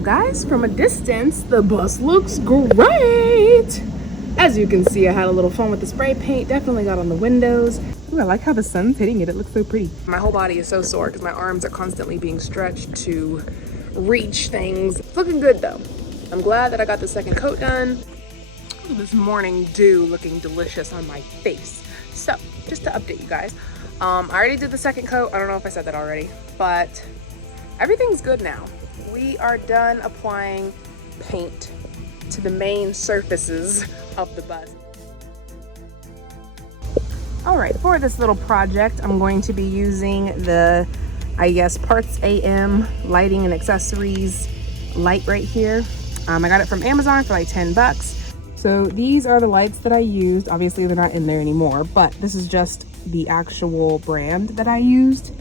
Well guys, from a distance, the bus looks great. As you can see, I had a little fun with the spray paint, definitely got on the windows. Ooh, I like how the sun's hitting it, it looks so pretty. My whole body is so sore because my arms are constantly being stretched to reach things. It's looking good though. I'm glad that I got the second coat done. Ooh, this morning dew looking delicious on my face. So, just to update you guys, I already did the second coat. I don't know if I said that already, but everything's good now. We are done applying paint to the main surfaces of the bus. All right, for this little project, I'm going to be using the, I guess, Parts AM lighting and accessories light right here. I got it from Amazon for like 10 bucks. So these are the lights that I used. Obviously they're not in there anymore, but this is just the actual brand that I used.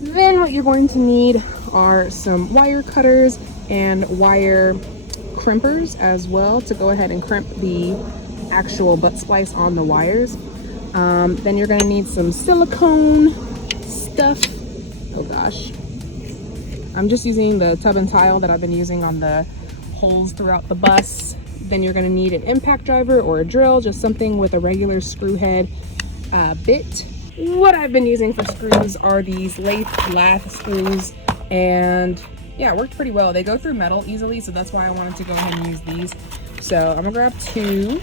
Then what you're going to need are some wire cutters and wire crimpers as well to go ahead and crimp the actual butt splice on the wires. Then you're going to need some silicone stuff. Oh gosh, I'm just using the tub and tile that I've been using on the holes throughout the bus. Then you're going to need an impact driver or a drill, just something with a regular screw head bit. What I've been using for screws are these lath screws, and yeah, it worked pretty well. They go through metal easily, so that's why I wanted to go ahead and use these. So I'm gonna grab 2,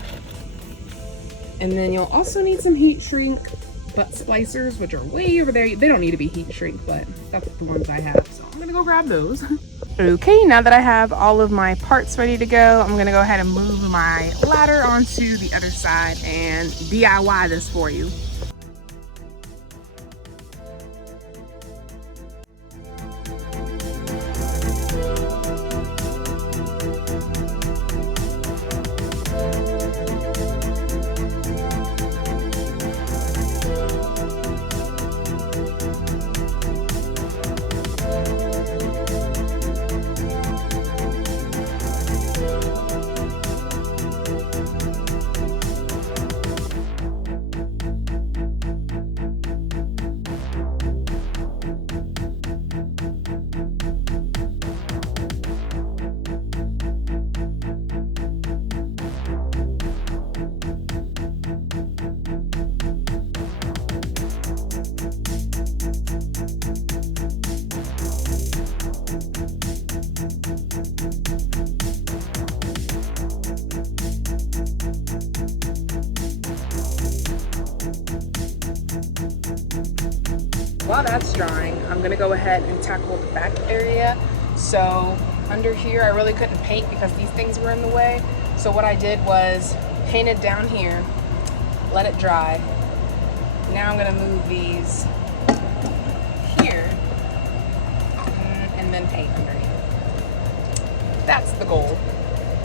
and then you'll also need some heat shrink butt splicers, which are way over there. They don't need to be heat shrink, but that's the ones I have, so I'm gonna go grab those. Okay, now that I have all of my parts ready to go, I'm gonna go ahead and move my ladder onto the other side and DIY this for you. While that's drying, I'm gonna go ahead and tackle the back area. So under here, I really couldn't paint because these things were in the way. So what I did was painted down here, let it dry. Now I'm gonna move these here and then paint underneath. That's the goal.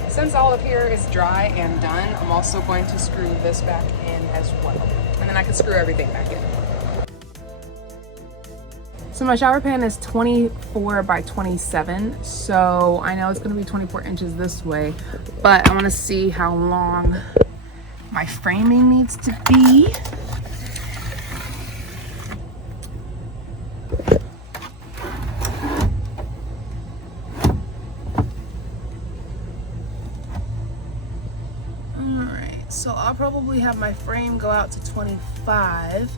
Since all of here is dry and done, I'm also going to screw this back in as well. And then I can screw everything back in. So my shower pan is 24 by 27, so I know it's gonna be 24 inches this way, but I wanna see how long my framing needs to be. All right, so I'll probably have my frame go out to 25.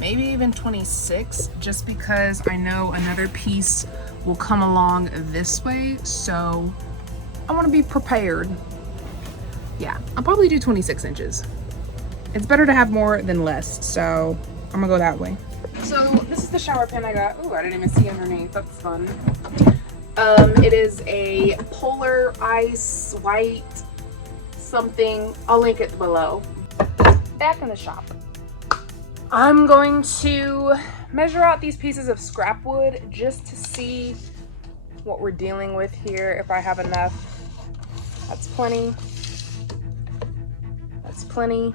Maybe even 26, just because I know another piece will come along this way, so I want to be prepared. Yeah, I'll probably do 26 inches. It's better to have more than less, so I'm gonna go that way. So this is the shower pan I got. Ooh, I didn't even see underneath. That's fun. It is a polar ice white something. I'll link it below. Back in the shop. I'm going to measure out these pieces of scrap wood just to see what we're dealing with here, if I have enough. That's plenty. That's plenty.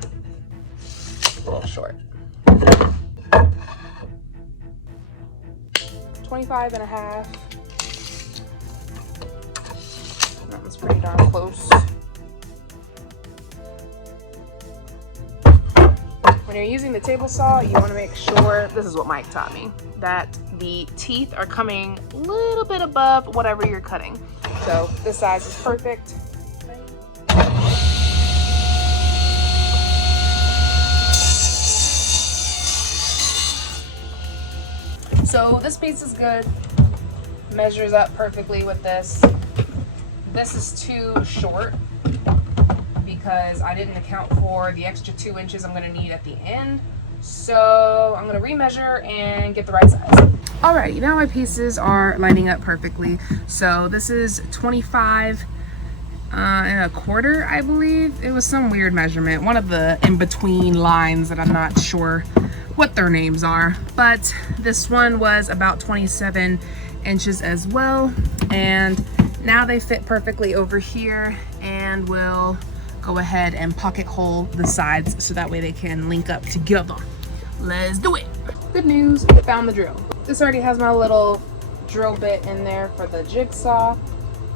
A little short. 25 and a half. That was pretty darn close. when you're using the table saw, you want to make sure, this is what Mike taught me, that the teeth are coming a little bit above whatever you're cutting. So this size is perfect. So this piece is good, measures up perfectly with this. This is too short because I didn't account for the extra 2 inches I'm gonna need at the end. So I'm gonna remeasure and get the right size. Alrighty, now my pieces are lining up perfectly. So this is 25 and a quarter, I believe. It was some weird measurement, one of the in-between lines that I'm not sure what their names are, but this one was about 27 inches as well. And now they fit perfectly over here, and we'll go ahead and pocket hole the sides so that way they can link up together. Let's do it. Good news, I found the drill. This already has my little drill bit in there for the jigsaw.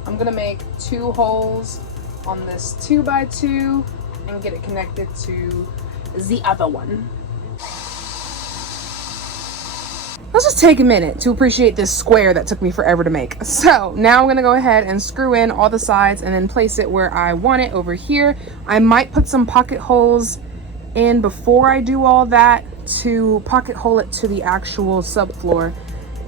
I'm gonna make 2 holes on this 2x2 and get it connected to the other one. Let's just take a minute to appreciate this square that took me forever to make. So now I'm gonna go ahead and screw in all the sides and then place it where I want it over here. I might put some pocket holes in before I do all that to pocket hole it to the actual subfloor.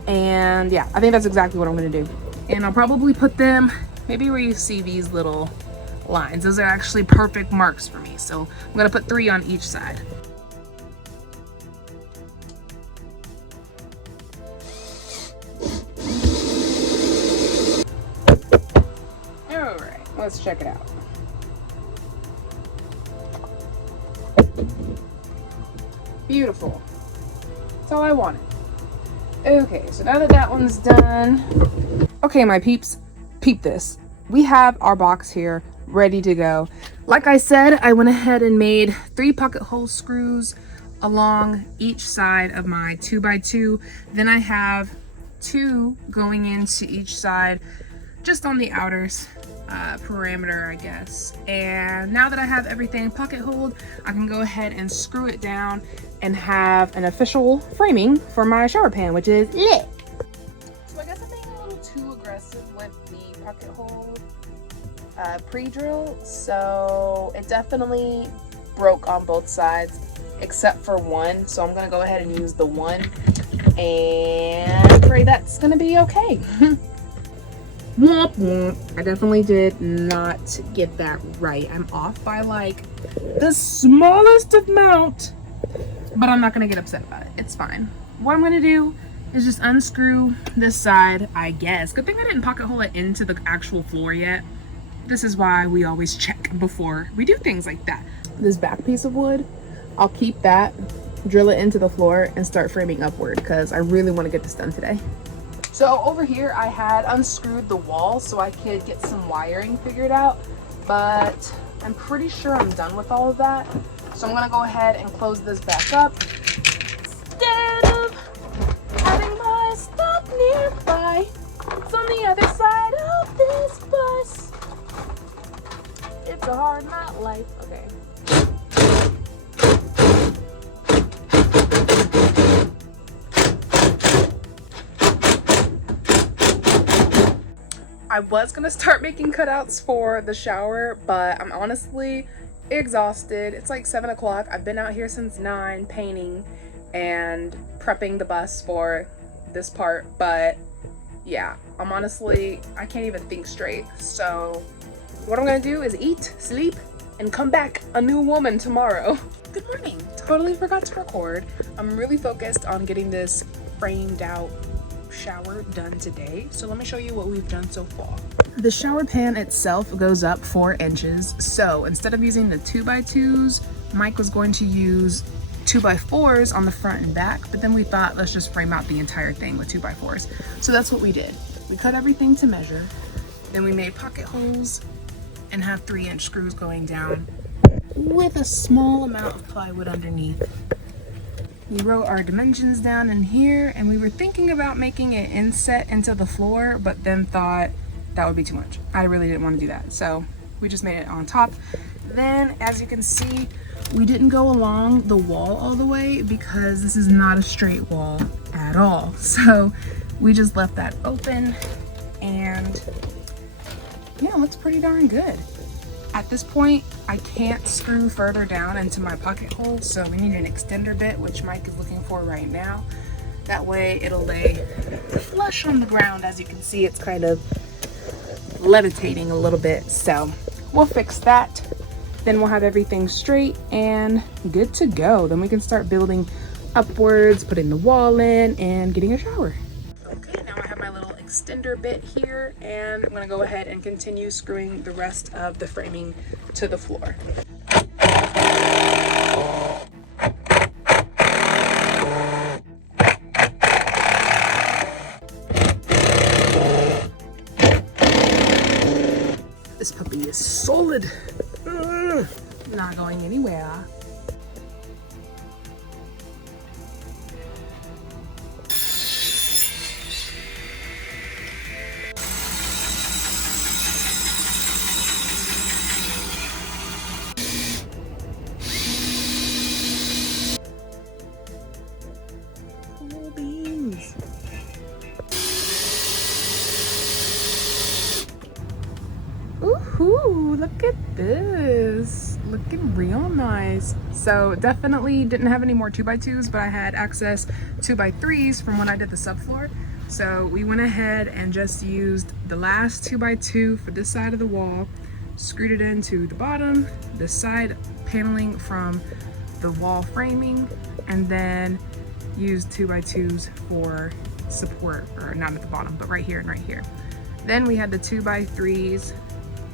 And yeah, I think that's exactly what I'm gonna do. And I'll probably put them maybe where you see these little lines. Those are actually perfect marks for me. So I'm gonna put 3 on each side. Let's check it out. Beautiful. That's all I wanted. Okay, so now that that one's done. Okay, my peeps, peep this. We have our box here ready to go. Like I said, I went ahead and made 3 pocket hole screws along each side of my 2x2. Then I have 2 going into each side, just on the outers. Parameter, I guess. And now that I have everything pocket holed, I can go ahead and screw it down and have an official framing for my shower pan, which is lit. So I guess I'm being a little too aggressive with the pocket hole pre-drill, so it definitely broke on both sides except for one. So I'm gonna go ahead and use the one and pray that's gonna be okay. Womp womp. I definitely did not get that right. I'm off by like the smallest amount, but I'm not gonna get upset about it. It's fine. What I'm gonna do is just unscrew this side, I guess. Good thing I didn't pocket hole it into the actual floor yet. This is why we always check before we do things like that. This back piece of wood, I'll keep that, drill it into the floor, and start framing upward because I really want to get this done today. So over here I had unscrewed the wall so I could get some wiring figured out, but I'm pretty sure I'm done with all of that. So I'm gonna go ahead and close this back up instead of having my stuff nearby. It's on the other side of this bus. It's a hard night life. Okay. I was gonna start making cutouts for the shower, but I'm honestly exhausted. It's like 7 o'clock. I've been out here since 9 painting and prepping the bus for this part, but yeah, I'm honestly, I can't even think straight. So what I'm gonna do is eat, sleep, and come back a new woman tomorrow. Good morning. Totally forgot to record. I'm really focused on getting this framed out shower done today, so let me show you what we've done so far. The shower pan itself goes up 4 inches, so instead of using the 2x2s, Mike was going to use 2x4s on the front and back, but then we thought let's just frame out the entire thing with 2x4s. So that's what we did. We cut everything to measure, then we made pocket holes and have 3-inch screws going down with a small amount of plywood underneath. We wrote our dimensions down in here, and we were thinking about making it inset into the floor, but then thought that would be too much. I really didn't want to do that, so we just made it on top. Then, as you can see, We didn't go along the wall all the way because this is not a straight wall at all. So we just left that open, and yeah, it looks pretty darn good. At this point, I can't screw further down into my pocket hole, so we need an extender bit, which Mike is looking for right now. That way it'll lay flush on the ground. As you can see, it's kind of levitating a little bit, so we'll fix that. Then we'll have everything straight and good to go. Then we can start building upwards, putting the wall in, and getting a shower. Okay, now I have my little extender bit here, and I'm gonna go ahead and continue screwing the rest of the framing to the floor. This puppy is solid. Not going anywhere. Cool beans. Ooh, look at this. Looking real nice. So definitely didn't have any more 2x2s, but I had access 2x3s from when I did the subfloor. So we went ahead and just used the last 2x2 for this side of the wall, screwed it into the bottom, the side paneling from the wall framing, and then used 2x2s for support, or not at the bottom, but right here and right here. Then we had the 2x3s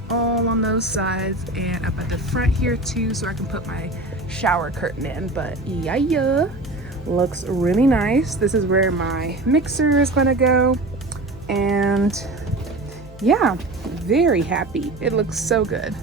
all on those sides and up at the front here too, so I can put my shower curtain in. But yeah, looks really nice. This is where my mixer is gonna go, and yeah, very happy. It looks so good.